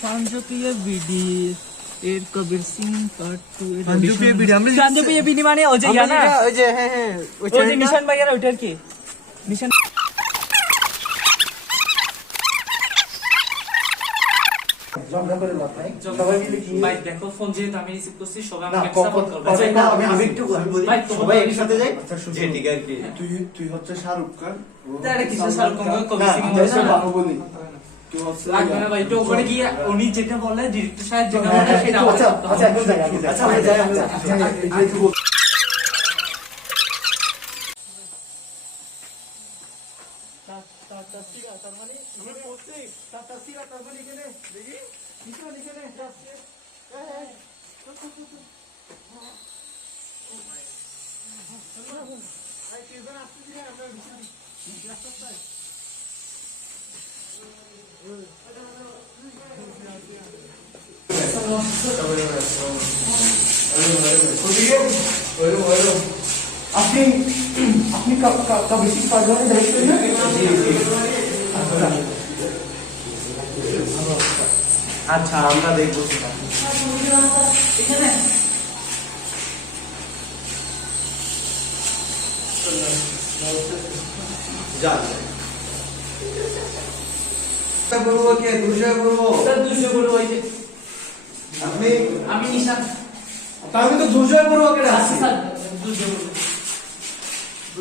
सांझो की ये बीडी এর কবির সিং পার্ট 2 এর সানজু পে বিনি মানে ওই যে ইয়া না ওই যে হ্যাঁ ওই যে মিশন ভাইয়ার ওইটার কি মিশন ভাই দেখো ফোন যেহেতু আমি রিসিভ করছি সবাই আমাকে সাপোর্ট করবে আমি একটু বলি সবাই একসাথে যাই যে ঠিক আছে তুই হচ্ছে শাহরুখ খান তাহলে কিছু শাহরুখ খান কবির সিং বাহুবলী তুই হচ্ছে লাগবে না ভাই তো ওখানে গিয়ে উনি যেটা বলে ডিরেক্টর সাহেব যেটা বলে সেটা আচ্ছা আচ্ছা এখন যাই আচ্ছা আমি যাই আপনি আপনি কবে সিং পার্ট 1 দেখছেন না আচ্ছা আমরা দেখবো যা বলবো কে দুশো বলবো স্যার 200 বলবো ওই যে আপনি আমি নিশান আমি তো দুশো বলবো কে আছি স্যার 200 বলবো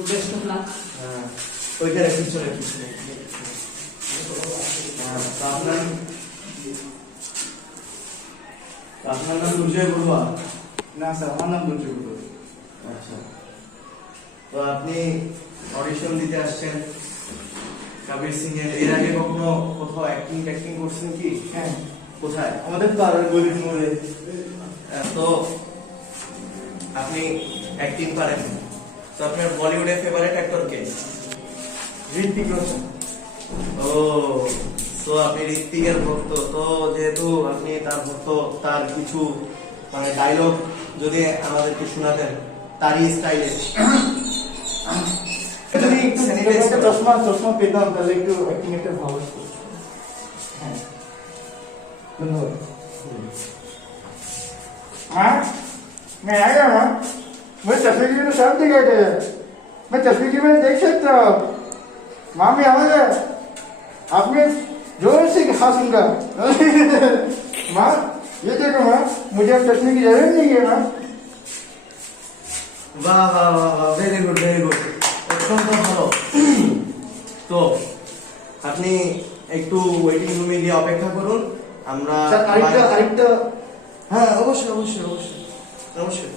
বেস্ট অফ লাক হ্যাঁ ওইখানে পিছনে পিছনে আপনার আপনার নাম দুশো বলবো না স্যার আমার নাম দুর্জয় গুরু আচ্ছা তো আপনি অডিশন দিতে আসছেন কবির সিং এর আগে কখনো কোথাও অ্যাক্টিং করছেন কি হ্যাঁ কোথায় আমাদের পাড়ার গলির মোড়ে তো আপনি অ্যাক্টিং পারেন তো আপনার বলিউডের ফেভারিট অ্যাক্টর কে ঋত্বিক রোশন ও তো আপনি ঋত্বিকের ভক্ত তো যেহেতু আপনি তার ভক্ত তার কিছু মানে ডায়লগ যদি আমাদেরকে শোনাতেন তারই স্টাইলে যদি একটু চশমা পেতাম তাহলে একটু অ্যাক্টিং একটা ভালো হতো হ্যাঁ ধন্যবাদ हाँ मैं आया ना मैं तस्वीर में सब दिखाई दे मैं तस्वीर में देख सकता हूँ मामी आवाज आपने जोर से हंसूंगा माँ ये देखो माँ मुझे अब तस्वीर की जरूरत नहीं है माँ বাহ বাহ বাহ বাহ ভেরি গুড অত্যন্ত ভালো তো আপনি একটু ওয়েটিং রুমে গিয়ে অপেক্ষা করুন আমরা আরেকটা হ্যাঁ অবশ্যই অবশ্যই অবশ্যই অবশ্যই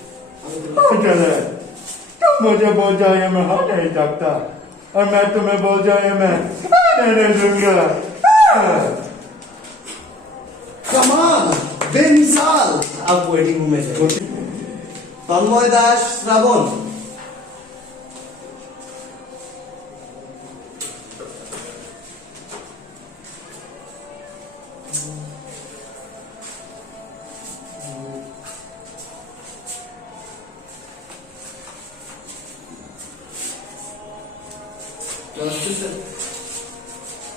तुम मुझे बोल जाए मैं हाथ नहीं सकता और मैं तुम्हें बोल जाए मैं नहीं दूंगा कमाल बेमिसाल अब वेटिंग रूम में जाइए তন্ময় দাস শ্রাবণ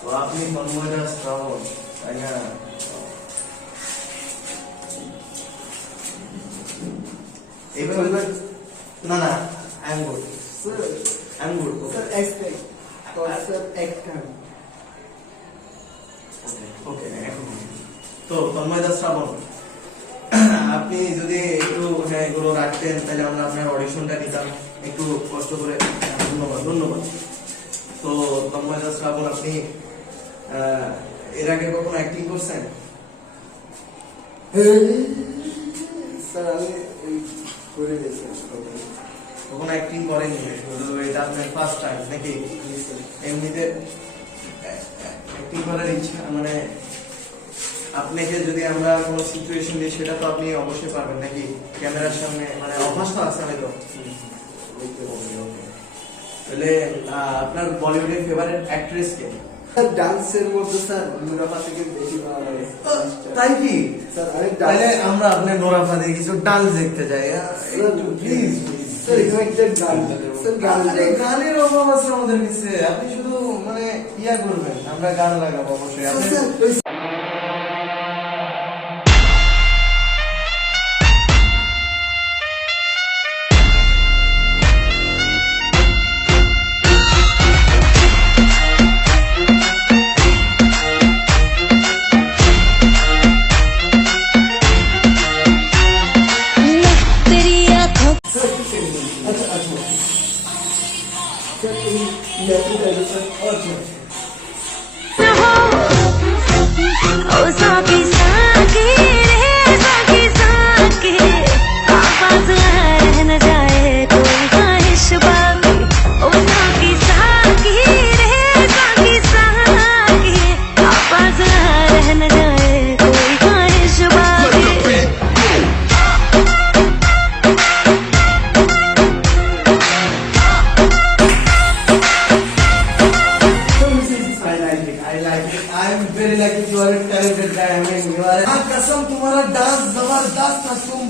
তো আপনি তন্ময় দাস শ্রাবণ তাই না এবার না না I am good sir act okay তো তন্ময় দাস শ্রাবণ আপনি যদি একটু হ্যাঁ এগুলো রাখতেন তাহলে আমরা আপনার অডিশনটা নিতাম একটু কষ্ট করে ধন্যবাদ তো তন্ময় দাস শ্রাবণ আপনি এর আগে কখনো অ্যাক্টিং করছেন सर আমি করে গেছি কখনো অ্যাক্টিং করেননি শুধু এটা আপনার ফার্স্ট টাইম নাকি এমনিতে অ্যাক্টিং করার ইচ্ছা মানে আপনাকে যদি আমরা কোনো সিচুয়েশন দিই সেটা তো আপনি অবশ্যই পারবেন নাকি ক্যামেরার সামনে মানে অভ্যাস তো আছে হয়তো তাহলে আপনার বলিউডের ফেভারিট অ্যাক্ট্রেস কে স্যার ডান্সের মধ্যে স্যার নোরা ফাতেকে বেশি ভালো লাগে তাই কি স্যার আরে তাহলে আমরা আপনার নোরা ফাতে কিছু ডান্স দেখতে চাই প্লিজ স্যার এখানে একটা গান স্যার গান গানের অভাব আছে আমাদের কাছে আপনি শুধু মানে ইয়া করবেন আমরা গান লাগাবো অবশ্যই আপনি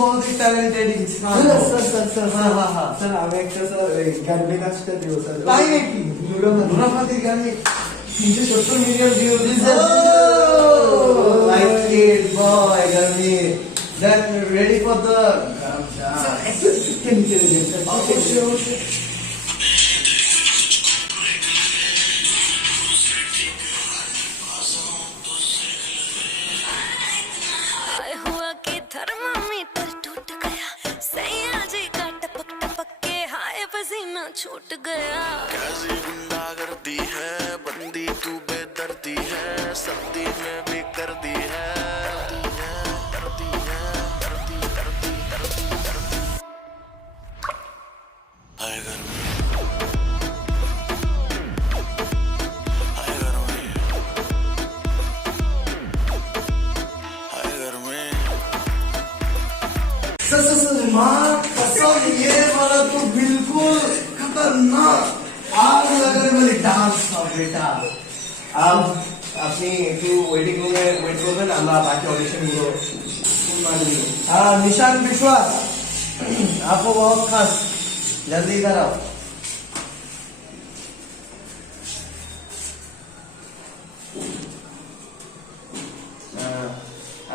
बहुत ही टैलेंटेड इंसान हो। सर हाँ हाँ हाँ सर আমি একটা স্যার এই গার্ডেন কাজটা দিব স্যার তাই নাকি নুরাফাতির গানে 370 মিলিয়ন ভিউ দিয়েছে like it boy gunny then ready for the हुआ कि थर्मामीटर टूट गया सैया जी का टपक टपक के हाय पसीना छूट गया कैसी गुंडागर्दी है बंदी तू बेदर्दी है सर्दी में भी कर दी है करती है करती करती करती करती हाय घर में हाय घर में हाय घर में सर माँ कसम ये वाला तो बिल्कुल खतरनाक आग लगाने वाली डांस था बेटा अब আপনি একটু ওয়েটিং রুমে ওয়েট করবেন আমরা বাকি অডিশন গুলো हाँ निशान विश्वास आपको बहुत खास जल्दी इधर आओ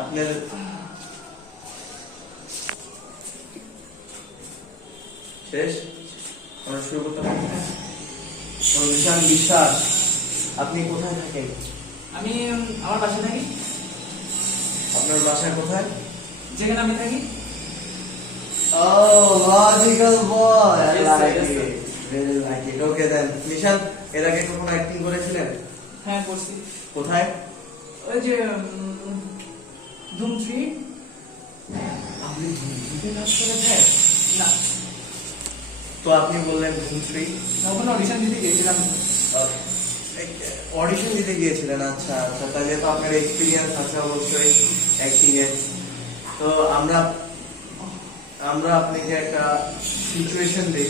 আপনার শেষ আমরা শুরু করতে পারি নিশান বিশ্বাস আপনি কোথায় থাকেন আমি আমার বাসায় থাকি, আপনার বাসায় কোথায় যেখানে আমি থাকি। Oh, logical boy. I Yes, like sir, yes, sir. it. Really like it. Okay then. নিশান এর আগে কখনো অ্যাক্টিং করেছিলেন? হ্যাঁ করছি, কোথায়? ওই যে ধুম 3। আপনি ধুমথ্রিতে কাজ করেছেন? না, তো আপনি বললেন ধুমথ্রি ওখানে অডিশন দিতে গিয়েছিলাম। অডিশন দিতে গিয়েছিলেন, আচ্ছা আচ্ছা, তাহলে তো আপনার এক্সপিরিয়েন্স আছে অবশ্যই অ্যাক্টিং এর। তো আমরা আপনাকে একটা সিচুয়েশন দিই।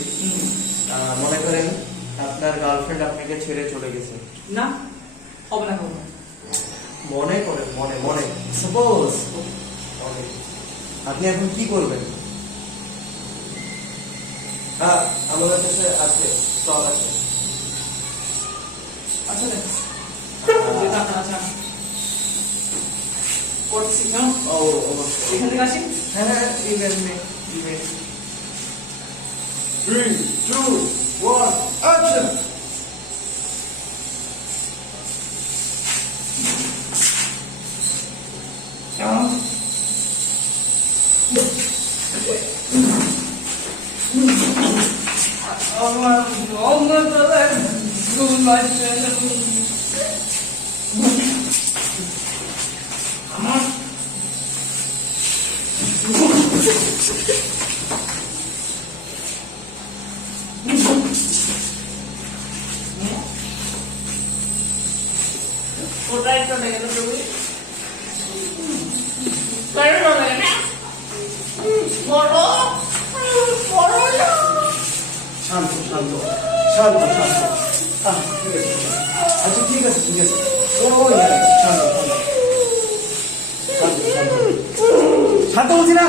মনে করেন আপনার গার্লফ্রেন্ড আপনাকে ছেড়ে চলে গেছে। না, হবে না, হবে না। মনে করেন মনে সাপোজ আপনি এখন কি করবেন? হ্যাঁ, আমাদের কাছে আছে, স্টক আছে। আচ্ছা দেখ, যেটা আপনার আচ্ছা করছি না, ও অবশ্যই। এখান থেকে আসি। হ্যাঁ, ইভেন্ট 3, 2, 1, অ্যাকশন। কোথায় চলে গেল তুমি? কেন চলে গেল? বলো, বলো না। শান্ত। ঠিক আছে। ও শান্ত বলছি না।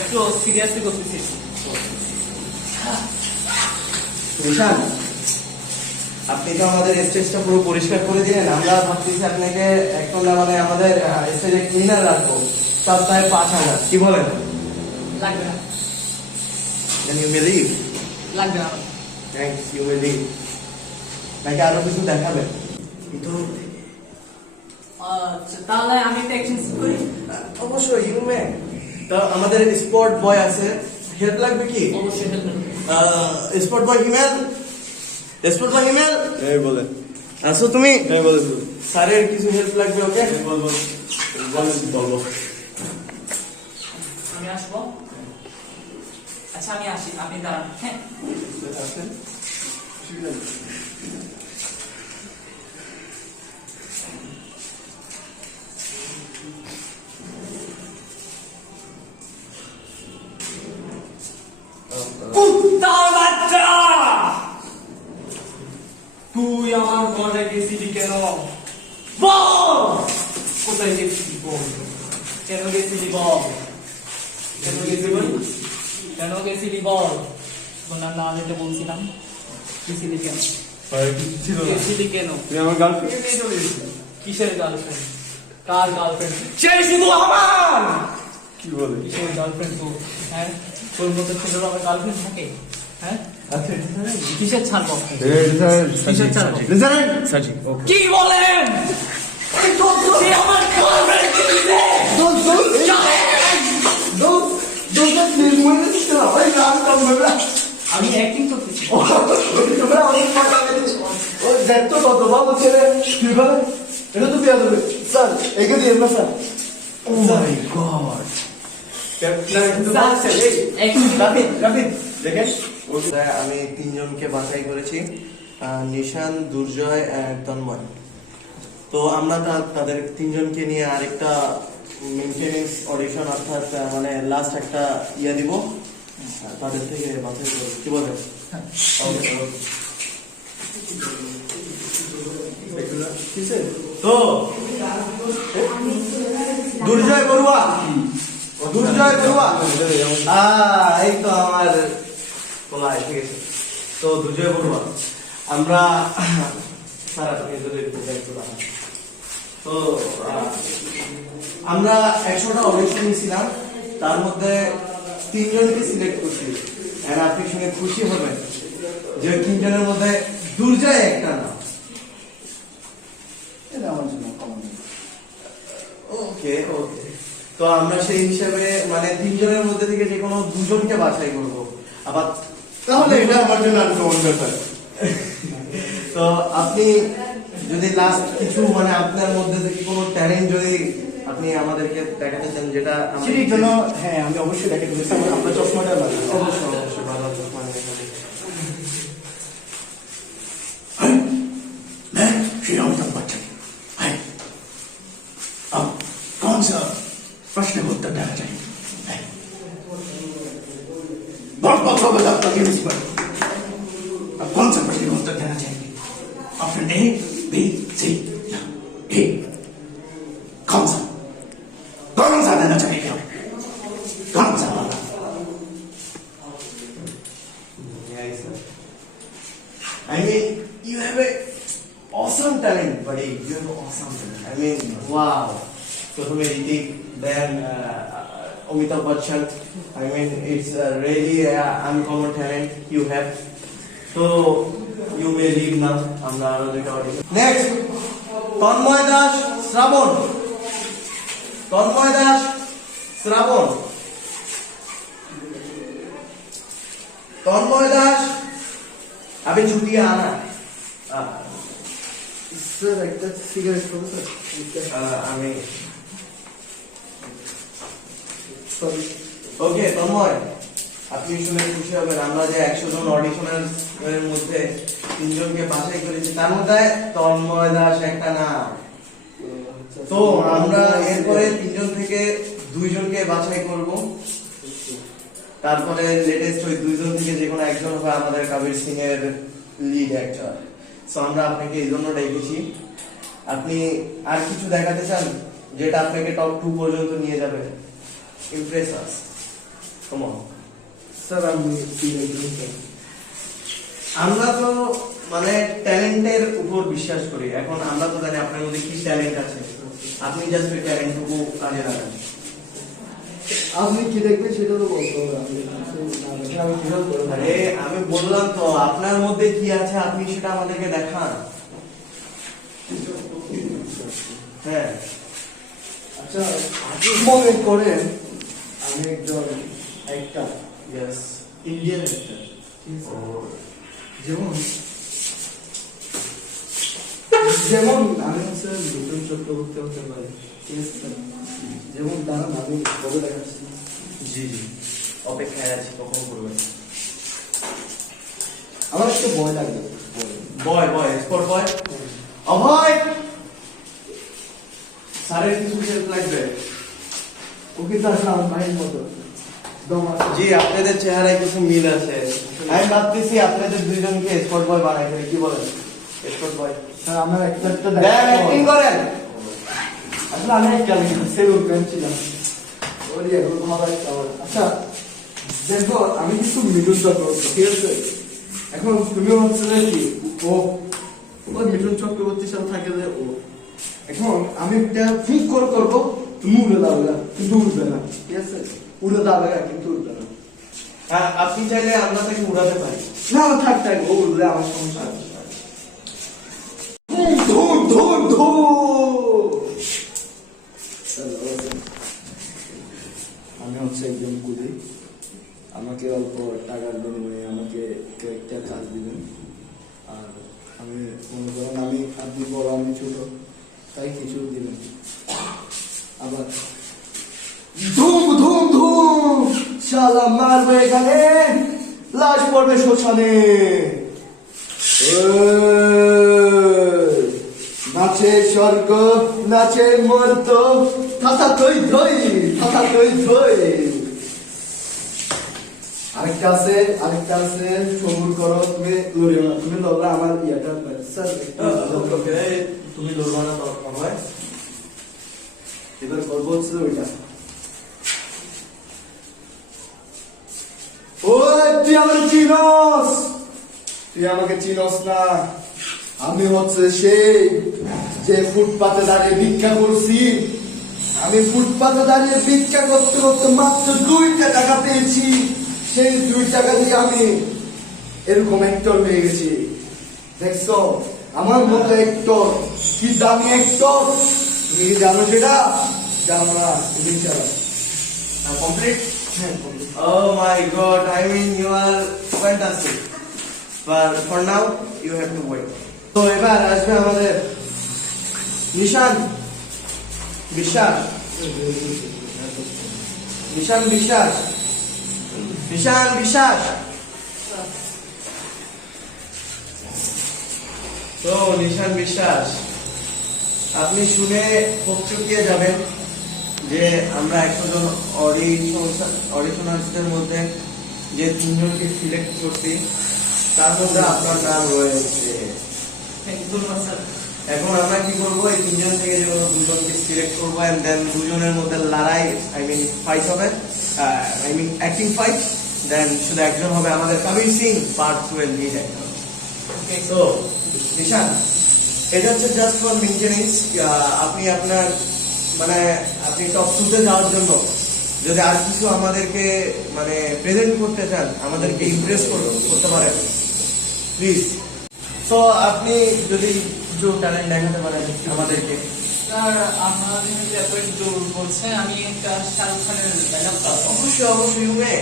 একটু সিরিয়াসলি করতেছি। নিশান, আপনি তো আমাদের স্টেজটা পুরো পরিষ্কার করে দিলেন। আমরা ভাবতেছি আপনাকে এখন মানে আমাদের স্টেজে ক্লিনার রাখবো, সপ্তাহে 5,000। কি বলেন? লাগবে না, Can you believe? লাগবে না। Thanks, you believe. নাকি আরো কিছু দেখাবেন? ভিতর থেকে। আচ্ছা, তাহলে আমি একটা অ্যাকশন করি। অবশ্যই ইউ মে। তো আমাদের স্পট বয় আছে, হেল্প লাগবে কি? অবশ্যই হেল্প করবে। স্পট বয় হিমেল, এই বলে আসো তুমি। এই বলে স্যারের কিছু হেল্প লাগবে, ওকে? বলবো আমি আসবো। আচ্ছা, আমি আসি, আপনি দাঁড়ান। হ্যাঁ, কুত্তার বাচ্চা, তুই আমার ঘরে গেছিলি কেন? বল, কোথায় গেছিলি বল। কেন গেছিলি বল? কেন গেছিলি? কেন গেছিলি বল? ওনার নাম এটা বলছিলাম। গেছিলি কেন? গেছিলি কেন? আমার গার্লফ্রেন্ড নিয়ে চলে এসেছি। কিসের গার্লফ্রেন্ড? কার গার্লফ্রেন্ড? সে শুধু আমার। কি বলে? কিসের গার্লফ্রেন্ড তো? হ্যাঁ, তোর মতো ছেলের আমার গার্লফ্রেন্ড থাকে? হ্যাঁ, আচ্ছা কিসের ছাড়বো? কিসের ছাড়বো? সাজি কি বলেন? সে আমার গার্লফ্রেন্ড কিসে? আমি অ্যাক্টিং করতেছি। স্যার একে দিয়ে না স্যার ও মাই গড আমি তিনজনকে বাছাই করেছি, নিশান, দুর্জয় and তন্ময়। তো আমরা তাদের তিনজনকে নিয়ে আরেকটা মেইনটেনেন্স অডিশন অর্থাৎ মানে লাস্ট একটা ইয়ে দিব, তাদের থেকে বাছাই করব, কি বলেন? তো দুর্জয় বড়ুয়া, দুর্জয় বড়ুয়া, এই তো আমার বলাই, ঠিক আছে। তো দুর্জয় বড়ুয়া, আমরা স্যার আপনি যদি একটু দায়িত্ব রাখেন। তো আমরা 100টা অডিশন নিয়েছিলাম, তার মধ্যে তিনজনকে সিলেক্ট করছি। আর আপনি শুনে খুশি হবেন যে তিনজনের মধ্যে দুর্জয় একটা না। ওকে ওকে, তো আমরা সেই হিসাবে মানে তিনজনের মধ্যে থেকে যে কোনো দুজনকে বাছাই করব। আবার তাহলে এটা আমার জন্য আনকমন ব্যাপার। তো আপনি যদি লাস্ট কিছু মানে আপনার মধ্যে থেকে কোনো ট্যালেন্ট যদি আপনি আমাদেরকে দেখাতে চান, যেটা সেটির জন্য হ্যাঁ আমি অবশ্যই দেখাতে চাই। আপনার চশমাটা লাগবে। অবশ্যই অবশ্যই ভালো চশমা নিয়ে যাবেন। मैं श्री अमिताभ बच्चन है। अब कौन सा प्रश्न का उत्तर देना चाहिए? बहुत बहुत स्वागत है आपका टीवी पर। अब कौन सा प्रश्न का उत्तर देना चाहिए? ऑप्शन ए, बी, सी या ए? कौन सा देना चाहिए? कौन सा वाला? Yes, sir. I mean, you have a awesome talent, buddy. You have awesome talent. I mean, wow. So from Ritik, then Amitabh Bachchan. I mean, it's really uncommon talent you have. So you may leave now. Next, Tanmoy Das Sravon. Tanmoy Das Sravon. तन्मय दास अभी छुट्टियां आना sir একটা cigarette খাবো sir. আমি sorry. ওকে তন্ময়, আপনি শুনে খুশি হবেন আমরা যে 100 জন অডিশনের মধ্যে তিনজনকে বাছাই করেছি, তার মধ্যে তন্ময় দাস একটা না। তো আমরা এরপরে তিনজন থেকে দুইজনকে বাছাই করব, তারপরে লেটেস্ট ওই দুইজন থেকে যে কোনো একজন হবে আমাদের কবির সিং এর লিড অ্যাক্টর। সো আমরা আপনাকে এই জন্য ডেকেছি। আপনি আর কিছু দেখাতে চান যেটা আপনাকে টপ 2 পর্যন্ত নিয়ে যাবে? Impress us, come on. Sir আমি স্যার আমরা তো মানে ট্যালেন্টের উপর বিশ্বাস করি। এখন আমরা তো জানি আপনার মধ্যে কি ট্যালেন্ট আছে, আপনি জাস্ট ওই ট্যালেন্টটুকু কাজে লাগান। আপনি কি দেখবেন সেটা তো বলতে হবে। আমি কিভাবে করবো? আরে আমি বললাম তো আপনার মধ্যে কি আছে, আপনি সেটা আমাদেরকে দেখান। হ্যাঁ আচ্ছা আপনি মনে করেন আমি একজন অ্যাক্টর, ইয়েস, ইন্ডিয়ান অ্যাক্টর, যেমন যেমন আমি হচ্ছে বিক্রম চক্রবর্তী হতে পারি, ঠিক আছে স্যার? যেমন তারা আমি বলে দেখাচ্ছি। জি জি, অপেক্ষায় আছি কখন করবেন। আমার একটু ভয় লাগবে। বয় বয় স্পট বয় অভয়, স্যারের কিছু হেল্প লাগবে? ও কিন্তু আসলে আমার ভাইয়ের মতো দম আছে। জি, আপনাদের চেহারায় কিছু মিল আছে। আমি ভাবতেছি আপনাদের দুইজনকে স্পট বয় বানাই ফেলি, কি বলেন? স্পট বয় স্যার আমার একটা অ্যাক্টিং করেন। আসলে আমি একটা সেলুন ছিলাম। ওই এগুলো ভালো একটা আমার। আচ্ছা দেখো আমি কিন্তু মিঠুন চক্রবর্তী, ঠিক আছে? এখন তুমি হচ্ছে যে কি ও ওই মিঠুন চক্রবর্তীর সাথে থাকে যে ও, এখন আমি একটা ঠিক করবো, তুমি উড়ে দাও না, কিন্তু উঠবে না, ঠিক আছে? উড়ে দাও না কিন্তু উঠবে না। হ্যাঁ, আপনি চাইলে আমরা তাকে উড়াতে পারি। না থাক থাক, ও উঠলে আমার সমস্যা আছে। ধুম ধুম ধুম। আমি হচ্ছে একজন কুলি, আমাকে অল্প টাকার বিনিময়ে আমাকে কয়েকটা কাজ দিবেন। আর আমি মনে করেন আপনি বড় আমি ছোট, তাই কিছু দিবেন। আবার ধুম ধুম ধুম, শালা মারবো এখানে, লাশ পড়বে শ্মশানে। নাচে স্বর্গ, নাচে মর্ত, থাতা তৈ ধৈ, থাতা তৈ ধৈ। আরেকটা আছে সবুর করো, তুমি লড়িও না, তুমি লড়লে আমার ইয়েটা স্যার তুমি লড়বা না হয়। এবার করবো হচ্ছে ওইটা। ও তুই আমাকে চিনস? তুই আমাকে চিনস না? আমি হচ্ছে সেই যে ফুটপাতে দাঁড়িয়ে ভিক্ষা করছি। আমি ফুটপাতে দাঁড়িয়ে ভিক্ষা করতে করতে মাত্র 2টা টাকা পেয়েছি। সেই 2 টাকা দিয়ে আমি এরকম অ্যাক্টর হয়ে গেছি। দেখছো আমার মতো অ্যাক্টর, কি দামি অ্যাক্টর, তুমি কি জানো সেটা? জানো না, তুমি চালা complete. Oh my God! I mean, you are fantastic. But for now, you have to wait. তো এবার আসবে আমাদের নিশান বিশ্বাস। নিশান বিশ্বাস। নিশান বিশ্বাস। তো নিশান বিশ্বাস, আপনি শুনে হকচকিয়ে যাবেন যে আমরা 100 জন অডিশনার্সদের মধ্যে যে 3 জনকে সিলেক্ট করছি, তার মধ্যে আপনার নাম রয়েছে। ধন্যবাদ স্যার। এখন আমরা কি করবো, এই 3 জন থেকে যে 2 জনকে সিলেক্ট করবো, এন্ড দেন 2 জনের মধ্যে লড়াই, ফাইট হবে, অ্যাক্টিং ফাইট। দেন শুধু একজন হবে আমাদের কবির সিং, পার্ট 2 এর লিড অ্যাক্টর। তো নিশান, এটা হচ্ছে জাস্ট ফর মেইনটেনেন্স। আপনি আপনার আপনি টপ 2-তে যাওয়ার জন্য যদি আর কিছু আমাদেরকে প্রেজেন্ট করতে চান, আমাদেরকে ইমপ্রেস করতে পারেন, প্লিজ। সো আপনি যদি কিছু ট্যালেন্ট দেখাতে পারেন আমাদেরকে। স্যার আমাদের এত একটু বলছে, আমি একটা শাহরুখ খানের ডায়লগ অবশ্যই ইউমে।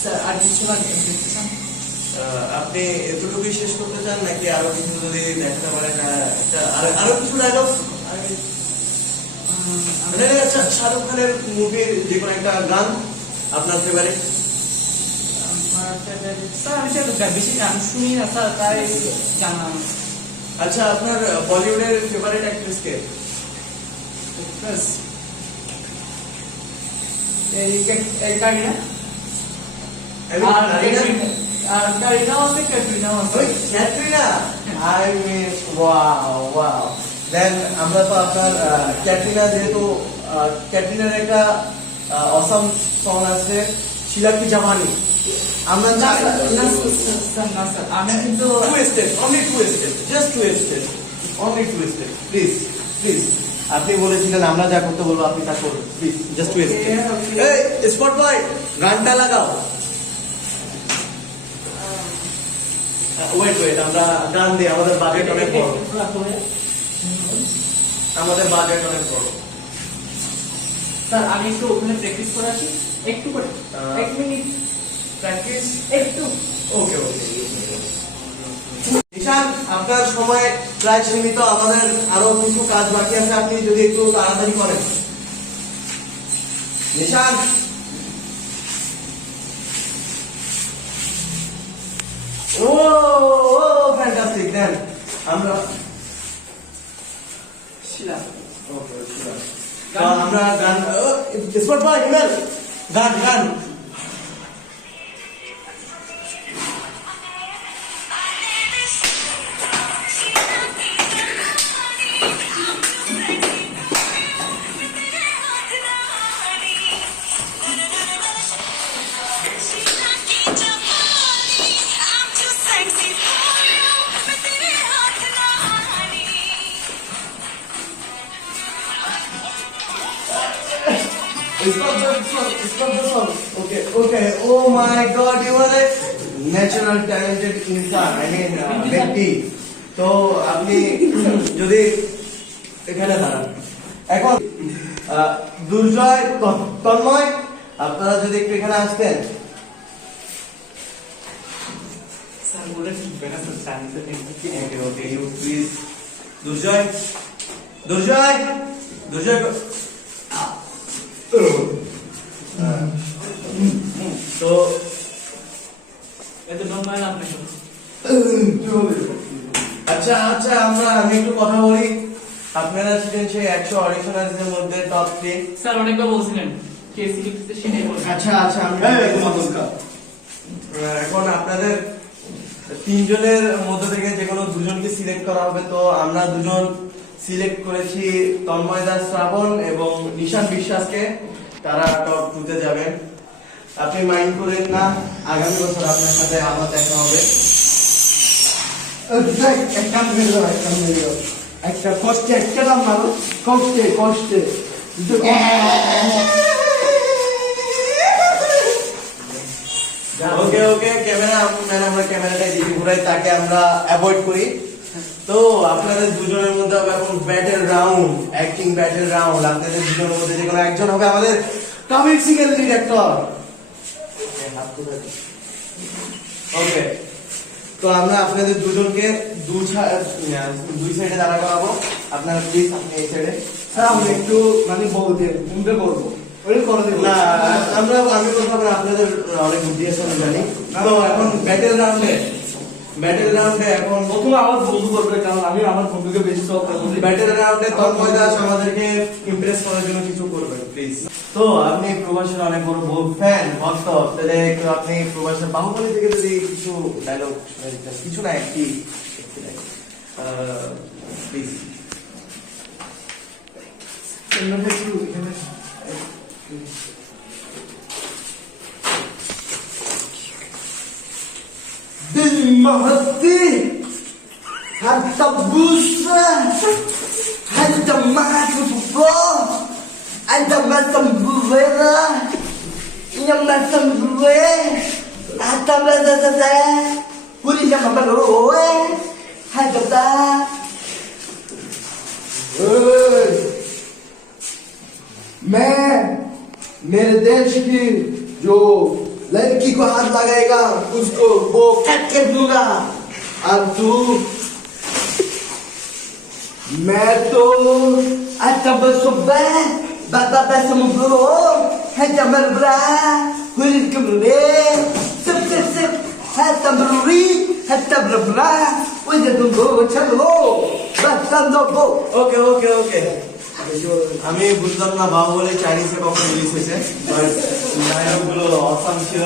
স্যার আর কিছু লাগে? আপনি এতটুকুই শেষ করতে চান নাকি আরো কিছু যদি দেখাতে পারেন? আরো কিছু ডায়লগ, আচ্ছা শাহরুখ খানের মুভির যে কোনো একটা গান আপনার ফেভারিট। স্যার আমি বেশি গান শুনি না স্যার, তাই জানা। আচ্ছা, আপনার বলিউডের ফেভারিট অ্যাক্ট্রেস কে? এই কারিনা আর কারিনাও আছে, ক্যাটরিনাও আছে। Katrina, I mean wow. Then আমরা তো আপনার ক্যাটরিনা, যেহেতু ক্যাটরিনার একটা অসাম সং আছে, শিলা কি জামানি। আমরা আমি কিন্তু প্লিজ আপনি বলেছিলেন আমরা যা করতে বলবো আপনি তা করবেন, প্লিজ জাস্ট 2 স্টেপ। এই স্পটলাইট, গানটা লাগাও। ওয়েট, আমরা গান দিই, আমাদের বাজেট অনেক বড়। স্যার আমি একটু ওখানে প্র্যাকটিস করে আসি, একটু করে 1 মিনিট প্র্যাকটিস। একটু। ওকে। নিশান, আপনার সময় প্রায় সীমিত, আমাদের আরো কিছু কাজ বাকি আছে, আপনি যদি একটু তাড়াতাড়ি করেন। নিশান, ও ফ্যান্টাস্টিক। দেন আমরা শিলা আমরা গান স্পট বাই ইমেল গান গান Okay. Oh my God, you are a natural talented insan. I mean, ব্যক্তি। তো আপনি যদি এখানে দাঁড়ান এখন দুর্জয় তন্ময় আপনারা যদি একটু এখানে আসতেন স্যার বলে শিখবে না স্যার চাইনিজে ওকে ইউ প্লিজ দুর্জয় দুর্জয় দুর্জয় তো এত নম্বর আপনি আচ্ছা আমি একটু কথা বলি আপনারা ছিলেন সেই 100 অডিশনারদের মধ্যে টপ 3 স্যার অনেকবার বলছিলেন কে সিলেক্ট সেটাই বলুন আচ্ছা আমি এখন আপনাদের তিনজনের মধ্যে থেকে যে কোনো দুজনকে সিলেক্ট করা হবে তো আমরা দুজন সিলেক্ট করেছি তন্ময় দাস শ্রাবণ এবং নিশান বিশ্বাসকে তারা টপ 2 তে যাবেন আপনি মাইন্ড করেন না আগামী বছর আপনার সাথে আবার দেখা হবে একটা কষ্টে একটা নাম মারো কষ্টে ওকে ক্যামেরা আমরা ক্যামেরাটা দিকে ঘুরাই তাকে আমরা অ্যাভয়েড করি তো আপনাদের দুজনের মধ্যে হবে এখন battle round acting battle round আপনাদের দুজনের মধ্যে যে কোনো একজন হবে আমাদের কমিক সিঙ্গেল লিড অ্যাক্টর ওকে তো আমরা আপনাদের দুজনকে দুই সাইডে দাঁড়া করাবো আপনারা প্লিজ আপনি এই সাইডে স্যার আমি একটু মানে বলতে মুখে বলবো ওই করে দেবো না আমি কথা বলি আপনাদের অনেক বুদ্ধি আছে আমি জানি তো এখন ব্যাটল রাউন্ডে এখন প্রথমে আমার বন্ধু করবে কারণ আমি আমার বন্ধুকে বেশি সব ব্যাটল রাউন্ডে তন্ময় দাস আমাদেরকে ইমপ্রেস করার জন্য কিছু করবেন প্লিজ তো আপনি প্রবাসের অনেক বড় ফ্যান ভক্ত তাহলে একটু আপনি প্রবাসের বাহুবলী থেকে যদি কিছু ডায়লগ শুনে দিতেন কিছু না একটি প্লিজ بالمهدي حتى بوسة حتى معك فوق أنت ما تنبغينا يا ما تنبغي حتى ما تتسع كل يوم ما بروح حتى मैं मेरे देश की जो लड़की को हाथ लगाएगा उसको वो कट कर दूंगा और तू मैं तो अच्छा बस सुबह बाबा बस मुझे है जमर बरा हुई कमरे सब है तमरी है तबरा वो जब तुम चलो बस समझो ওকে আমি বুঝলাম না বাহুবলী চাইনিজে কখন রিলিজ হয়েছে ডায়লগগুলো অসাম ছিল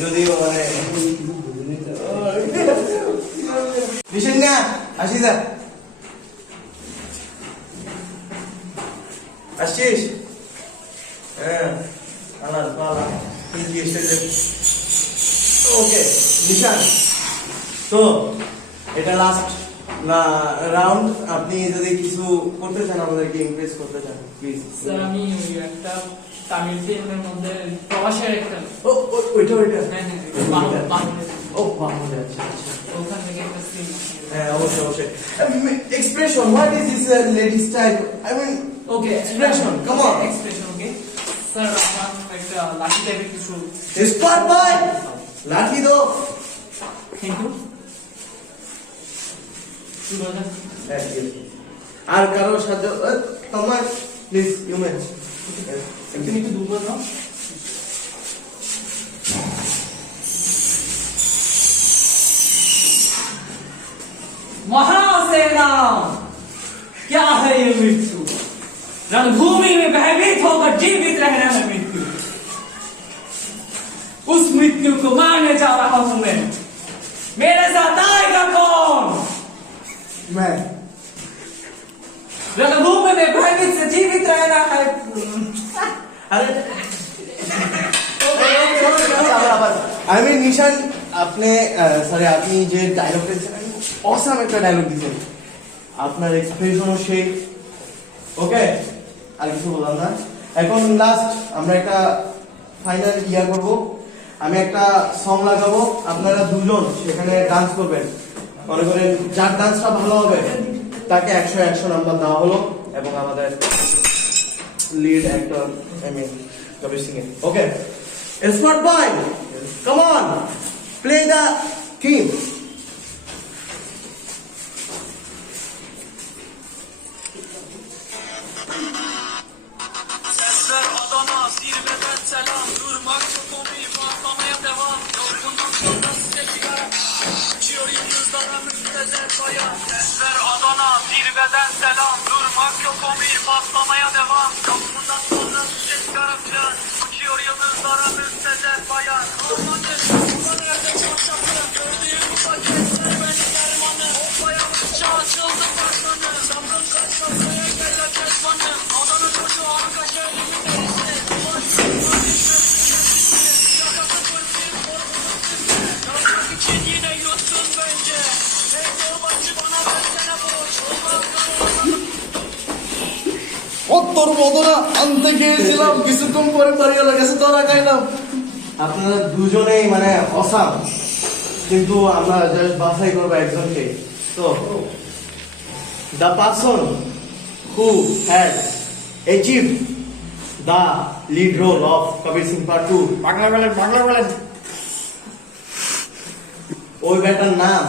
যদিও মানে নিশান না আসি যা আসছিস হ্যাঁ পালা ওকে নিশান তো এটা লাস্ট না রাউন্ড আপনি যদি কিছু করতে চান আমাদেরকে ইমপ্রেস করতে চান প্লিজ স্যার আমি ওই একটা তামিল ফিল্মের মধ্যে প্রবাসের একটা ওইটা হ্যাঁ ও বাহুবলী আচ্ছা ওখান থেকে একটা সিন হ্যাঁ অবশ্যই expression what is this lady style I mean okay expression come on expression okay sir আমার একটা লাঠি টাইপের কিছু স্টার্ট বাই লাঠি দো থ্যাংক ইউ আর কারো সাহায্য তোমার প্লিজ ইউ মে তুমি একটু দূর না महासेना क्या है ये मृत्यु रणभूमि में भयभीत होकर जीवित रहना है मृत्यु। उस मृत्यु को मारने जा रहा हूं मैं। मेरे साथ आएगा कौन? मैं रणभूमि में भयभीत से जीवित रहना है। अरे आई मीन निशान আপনি সরি আপনি যে ডায়লগটা দিয়েছেন অসাম একটা ডায়লগ দিয়েছেন আপনার এক্সপ্রেশনও সেই ওকে আর কিছু বললাম না এখন লাস্ট আমরা একটা ফাইনাল ইয়া করব আমি একটা সং লাগাবো আপনারা দুজন সেখানে ডান্স করবেন মনে করেন যার ডান্সটা ভালো হবে তাকে 100 নাম্বার দেওয়া হলো এবং আমাদের lead actor I mean Kabir Singh okay smart boy come on play the theme Sesler Adana, zirveden selam. Durmak çok komik, patlamaya devam. Yorgundan sonra size sigara. Uçuyor yıldızlara müptezel bayan. Sesler Adana, zirveden selam. Durmak yok komik, patlamaya devam. Yorgundan sonra size sigara filan. Uçuyor yıldızlara müptezel bayan. Ormancı, bu nerede çarşafı? Gördüğüm bu paketler beni dermanı. Hoppaya bıçağı açıldı parçanı. Sabrım kaç kasaya gel la kezbanı. Adana çocuğu arka şehrimin derisi. Yakası fırsın korkunun sesi. Yazmak için yine yuttun bence. Neyse o bacı bana versene borç. Olmaz kanalım. তোর বদনা আনতে গিয়েছিলাম কিছুক্ষণ পরে বাড়ি গেছে তোরা খাইলাম আপনারা দুজনেই মানে অসাম কিন্তু আমরা জাস্ট বাছাই করবো একজনকে তো the person who had achieved the lead role of Kabir Singh part 2 Bangla বলেন ওই ব্যাটার নাম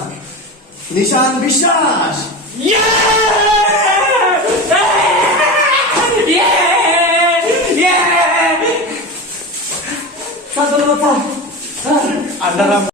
নিশান বিশ্বাস আন্ডার